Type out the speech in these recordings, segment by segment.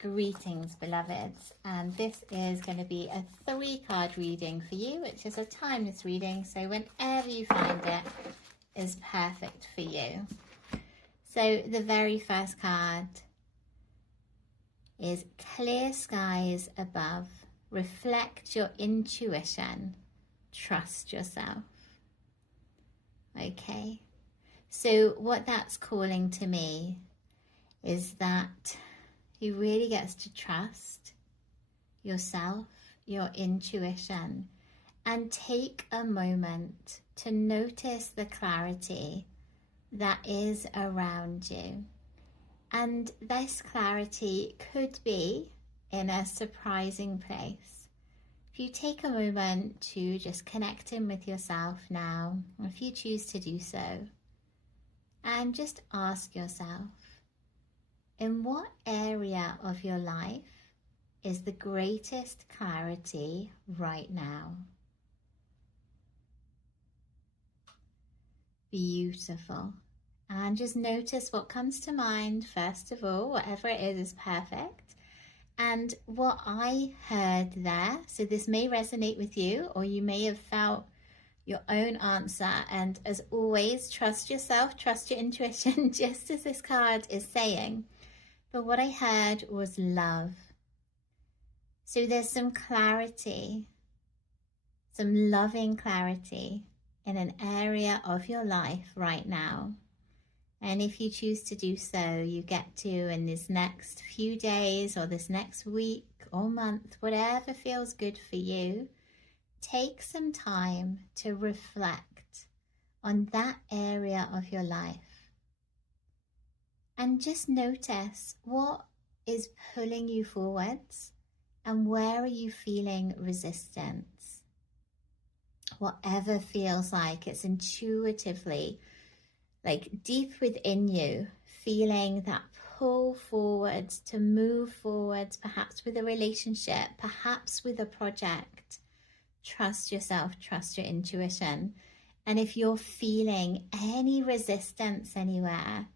Greetings, beloveds, and this is going to be a 3-card reading for you, which is a timeless reading, so whenever you find it is perfect for you. So the very first card is clear skies above, reflect your intuition, trust yourself. Okay, so what that's calling to me is that you really get to trust yourself, your intuition, and take a moment to notice the clarity that is around you. And this clarity could be in a surprising place. If you take a moment to just connect in with yourself now, if you choose to do so, and just ask yourself, in what area of your life is the greatest clarity right now? Beautiful. And just notice what comes to mind. First of all, whatever it is perfect. And what I heard there, so this may resonate with you, or you may have felt your own answer. And as always, trust yourself, trust your intuition, just as this card is saying. But what I heard was love. So there's some clarity, some loving clarity in an area of your life right now. And if you choose to do so, you get to, in this next few days or this next week or month, whatever feels good for you, take some time to reflect on that area of your life. And just notice what is pulling you forwards and where are you feeling resistance. Whatever feels like it's intuitively, like deep within you, feeling that pull forwards to move forwards, perhaps with a relationship, perhaps with a project. Trust yourself, trust your intuition. And if you're feeling any resistance anywhere,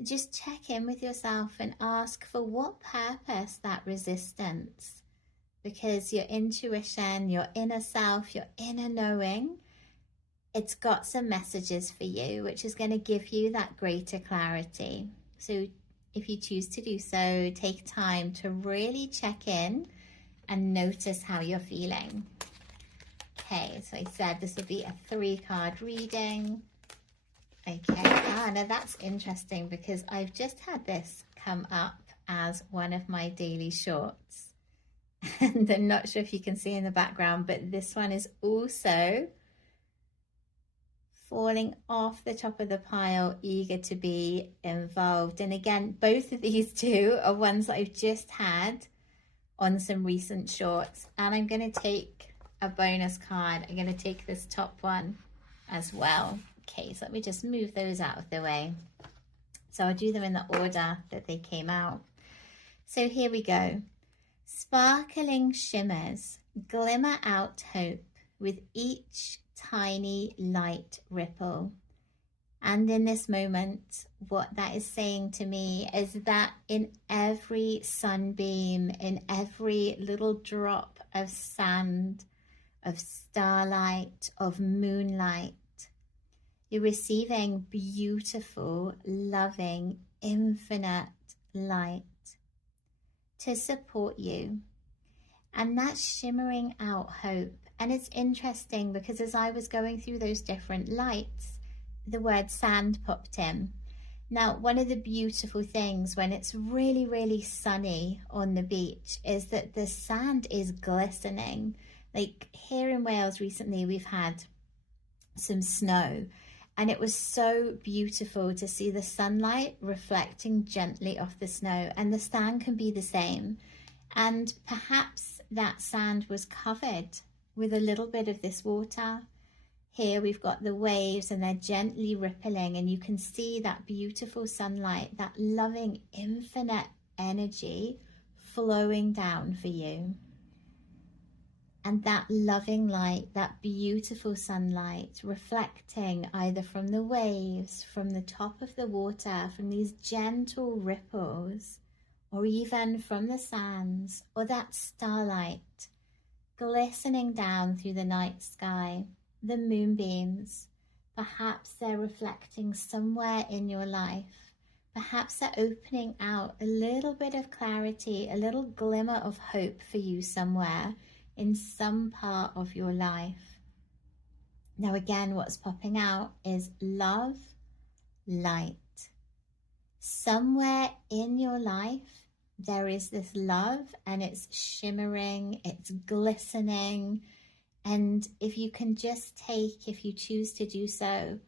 just check in with yourself and ask for what purpose that resistance, because your intuition, your inner self, your inner knowing, it's got some messages for you, which is going to give you that greater clarity. So if you choose to do so, take time to really check in and notice how you're feeling. Okay, so I said this will be a 3-card reading. Okay, now that's interesting because I've just had this come up as one of my daily shorts. And I'm not sure if you can see in the background, but this one is also falling off the top of the pile, eager to be involved. And again, both of these two are ones that I've just had on some recent shorts. And I'm going to take a bonus card. I'm going to take this top one as well. Okay, so let me just move those out of the way. So I'll do them in the order that they came out. So here we go. Sparkling shimmers glimmer out hope with each tiny light ripple. And in this moment, what that is saying to me is that in every sunbeam, in every little drop of sand, of starlight, of moonlight, you're receiving beautiful, loving, infinite light to support you. And that's shimmering out hope. And it's interesting because as I was going through those different lights, the word sand popped in. Now, one of the beautiful things when it's really, really sunny on the beach is that the sand is glistening. Like here in Wales recently, we've had some snow. And it was so beautiful to see the sunlight reflecting gently off the snow. And the sand can be the same. And perhaps that sand was covered with a little bit of this water. Here we've got the waves and they're gently rippling. And you can see that beautiful sunlight, that loving, infinite energy flowing down for you. And that loving light, that beautiful sunlight reflecting either from the waves, from the top of the water, from these gentle ripples or even from the sands, or that starlight glistening down through the night sky, the moonbeams. Perhaps they're reflecting somewhere in your life. Perhaps they're opening out a little bit of clarity, a little glimmer of hope for you somewhere in some part of your life. Now again, what's popping out is love, light. Somewhere in your life, there is this love, and it's shimmering, it's glistening. And if you can just take, if you choose to do so,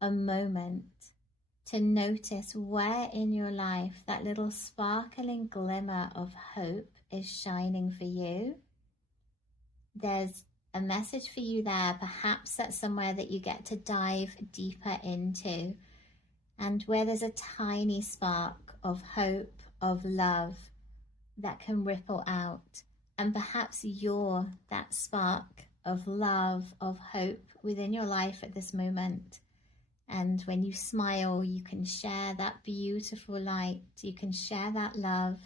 a moment to notice where in your life that little sparkling glimmer of hope is shining for you. There's a message for you there. Perhaps that's somewhere that you get to dive deeper into, and where there's a tiny spark of hope, of love that can ripple out. And perhaps you're that spark of love, of hope within your life at this moment. And when you smile, you can share that beautiful light, you can share that love,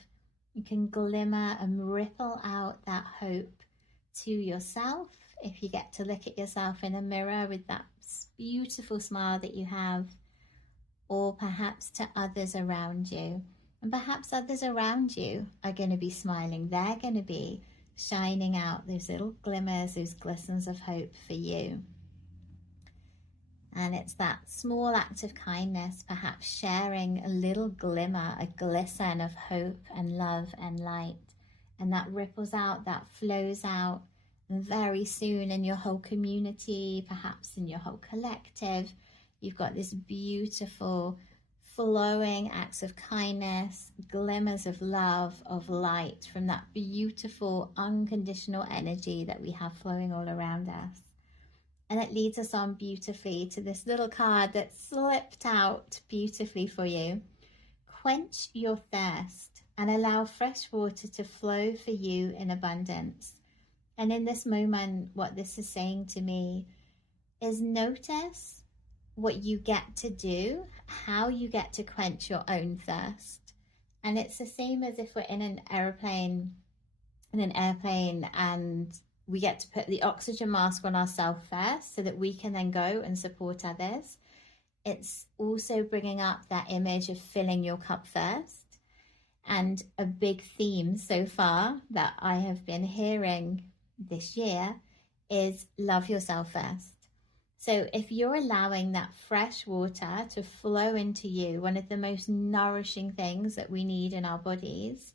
you can glimmer and ripple out that hope to yourself. If you get to look at yourself in a mirror with that beautiful smile that you have, or perhaps to others around you. And perhaps others around you are going to be smiling. They're going to be shining out those little glimmers, those glistens of hope for you. And it's that small act of kindness, perhaps sharing a little glimmer, a glisten of hope and love and light. And that ripples out, that flows out. And very soon in your whole community, perhaps in your whole collective, you've got this beautiful flowing acts of kindness, glimmers of love, of light from that beautiful unconditional energy that we have flowing all around us. And it leads us on beautifully to this little card that slipped out beautifully for you. Quench your thirst and allow fresh water to flow for you in abundance. And in this moment, what this is saying to me is notice what you get to do, how you get to quench your own thirst. And it's the same as if we're in an airplane, and we get to put the oxygen mask on ourselves first so that we can then go and support others. It's also bringing up that image of filling your cup first. And a big theme so far that I have been hearing this year is love yourself first. So if you're allowing that fresh water to flow into you, one of the most nourishing things that we need in our bodies,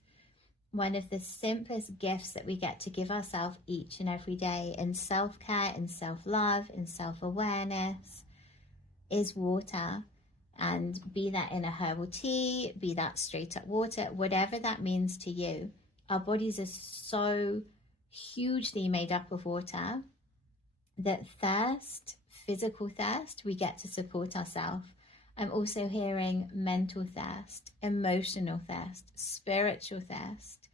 one of the simplest gifts that we get to give ourselves each and every day in self-care, in self-love, in self-awareness, is water. And be that in a herbal tea, be that straight up water, whatever that means to you. Our bodies are so hugely made up of water that thirst, physical thirst, we get to support ourselves. I'm also hearing mental thirst, emotional thirst, spiritual thirst.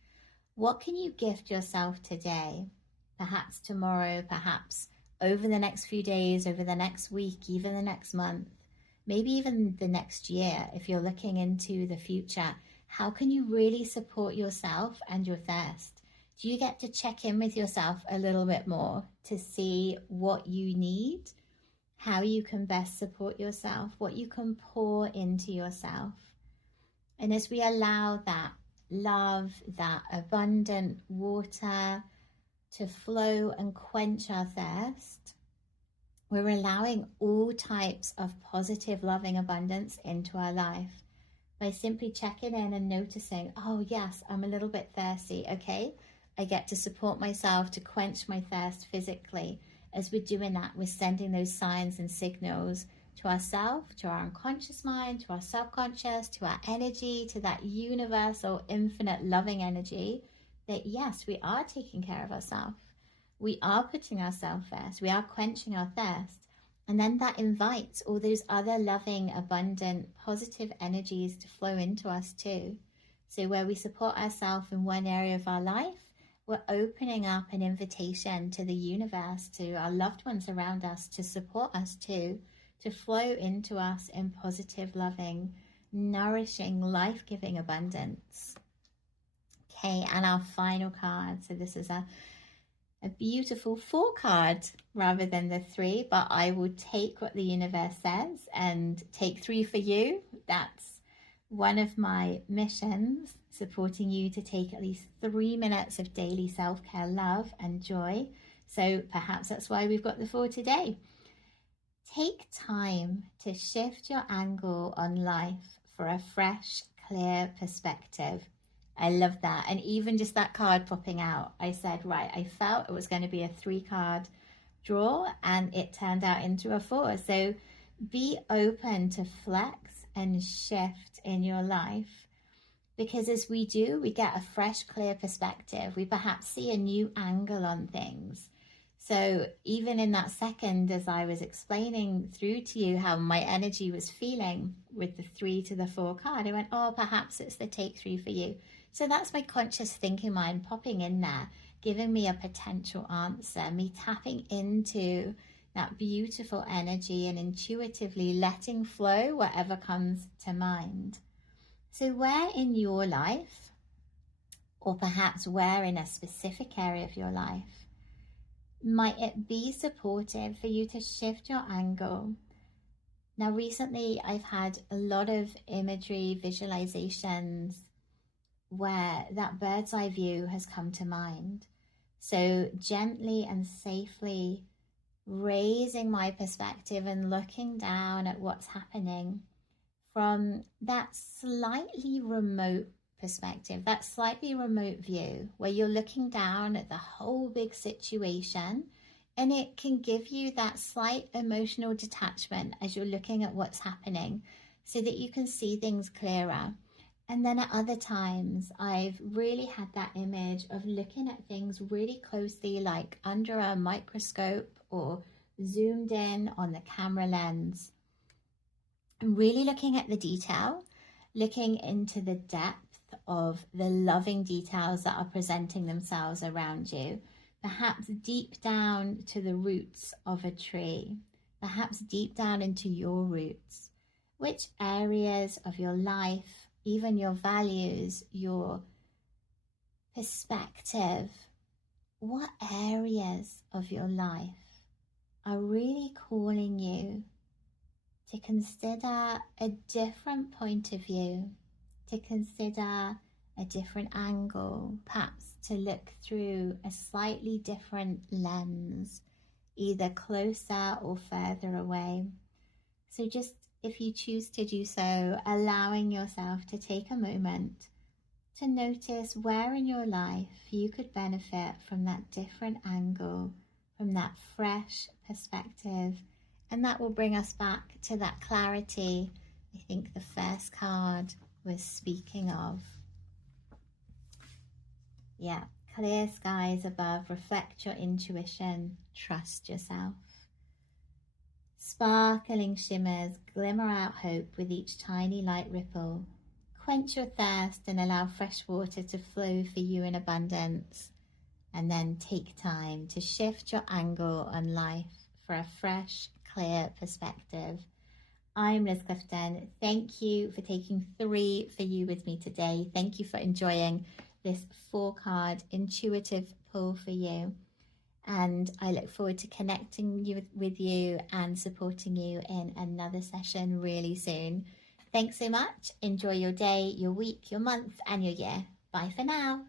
What can you gift yourself today? Perhaps tomorrow, perhaps over the next few days, over the next week, even the next month, maybe even the next year. If you're looking into the future, how can you really support yourself and your thirst? Do you get to check in with yourself a little bit more to see what you need, how you can best support yourself, what you can pour into yourself? And as we allow that love, that abundant water to flow and quench our thirst, we're allowing all types of positive, loving abundance into our life by simply checking in and noticing, oh yes, I'm a little bit thirsty. Okay, I get to support myself to quench my thirst physically. As we're doing that, we're sending those signs and signals to ourselves, to our unconscious mind, to our subconscious, to our energy, to that universal, infinite, loving energy that yes, we are taking care of ourselves. We are putting ourselves first. We are quenching our thirst. And then that invites all those other loving, abundant, positive energies to flow into us too. So where we support ourselves in one area of our life, we're opening up an invitation to the universe, to our loved ones around us, to support us too, to flow into us in positive, loving, nourishing, life-giving abundance. Okay, and our final card. So this is a beautiful 4 card rather than the 3, but I will take what the universe says and take 3 for you. That's one of my missions, supporting you to take at least 3 minutes of daily self-care, love and joy. So perhaps that's why we've got the 4 today. Take time to shift your angle on life for a fresh, clear perspective. I love that. And even just that card popping out, I said, right, I felt it was going to be a 3 card draw and it turned out into a 4. So be open to flex and shift in your life, because as we do, we get a fresh, clear perspective. We perhaps see a new angle on things. So even in that second, as I was explaining through to you how my energy was feeling with the 3 to the 4 card, I went, oh, perhaps it's the take 3 for you. So that's my conscious thinking mind popping in there, giving me a potential answer, me tapping into that beautiful energy and intuitively letting flow whatever comes to mind. So where in your life, or perhaps where in a specific area of your life, might it be supportive for you to shift your angle? Now, recently I've had a lot of imagery, visualizations where that bird's eye view has come to mind. So gently and safely raising my perspective and looking down at what's happening from that slightly remote perspective, that slightly remote view where you're looking down at the whole big situation, and it can give you that slight emotional detachment as you're looking at what's happening so that you can see things clearer. And then at other times, I've really had that image of looking at things really closely, like under a microscope or zoomed in on the camera lens, and really looking at the detail, looking into the depth of the loving details that are presenting themselves around you, perhaps deep down to the roots of a tree, perhaps deep down into your roots. Which areas of your life, even your values, your perspective, what areas of your life are really calling you to consider a different point of view, to consider a different angle, perhaps to look through a slightly different lens, either closer or further away. So just, if you choose to do so, allowing yourself to take a moment to notice where in your life you could benefit from that different angle, from that fresh perspective. And that will bring us back to that clarity I think the first card was speaking of. Yeah, clear skies above, reflect your intuition, trust yourself. Sparkling shimmers glimmer out hope with each tiny light ripple. Quench your thirst and allow fresh water to flow for you in abundance. And then take time to shift your angle on life for a fresh, clear perspective. I'm Liz Clifton. Thank you for taking 3 for you with me today. Thank you for enjoying this 4-card intuitive pull for you. And I look forward to connecting with you and supporting you in another session really soon. Thanks so much. Enjoy your day, your week, your month, and your year. Bye for now.